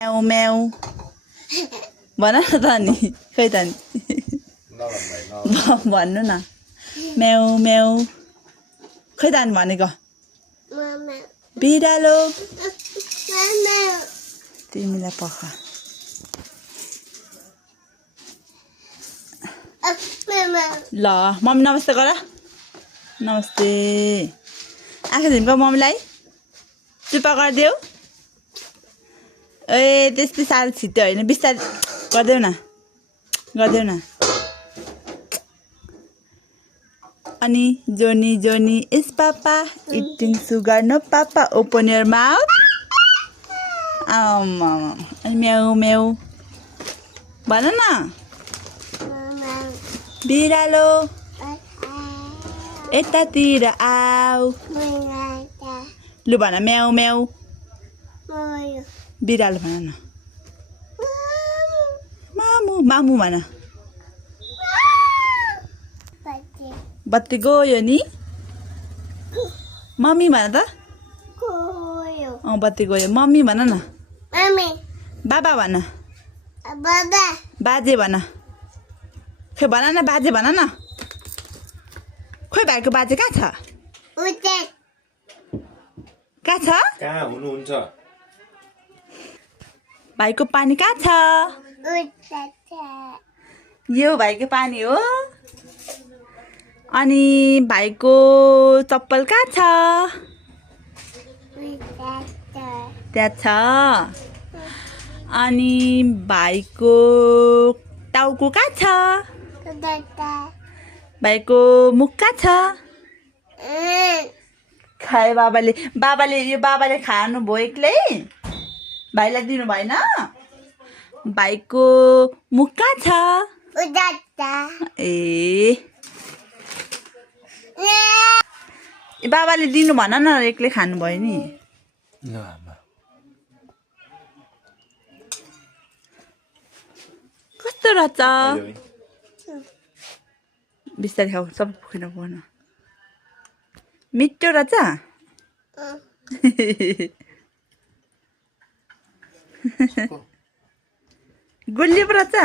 म्याउ म्याउ भन न त नि खै त नि भन्नु न म्याउ म्याउ खै त नि भनेको बिरालो तिमीलाई पख ल मम्मी नमस्ते गर नमस्ते आँखा झिम्का मम्मीलाई चुप्पा गरिदेऊ ए त्यस्तै साह्रो छिट्टो होइन बिस्तारै गरिदेऊ न अनि Johny Johny yes papa eating sugar no papa open your mouth अनि म्याउ म्याउ भन न बिरालो यतातिर आऊ लु भन म्याउ म्याउ बिरालो भन न मामु मामु भन बत्ती गयो नि मम्मी भन त बत्ती गयो मम्मी भन न बाबा भन बाजे भन खै भन न बाजे भन न खोइ भाइको बाजे कहाँ छ कहाँ हुनुहुन्छ भाइको पानी कहाँ छ यो भाइको पानी हो अनि भाइको चप्पल कहाँ छ त्यहाँ छ अनि भाइको टाउको कहाँ छ भाइको मुख कहाँ छ खाए बाबाले यो बाबाले खानु भयो एक्लै भाइलाई दिनु भएन भाइको मुख कहाँ छ ए बाबाले दिनु भन न एक्लै खानु भयो नि कस्तो रहेछ बिस्तारै खाऊ सब खुइन पर्न मिठो रहेछ गुलियो पो रहेछ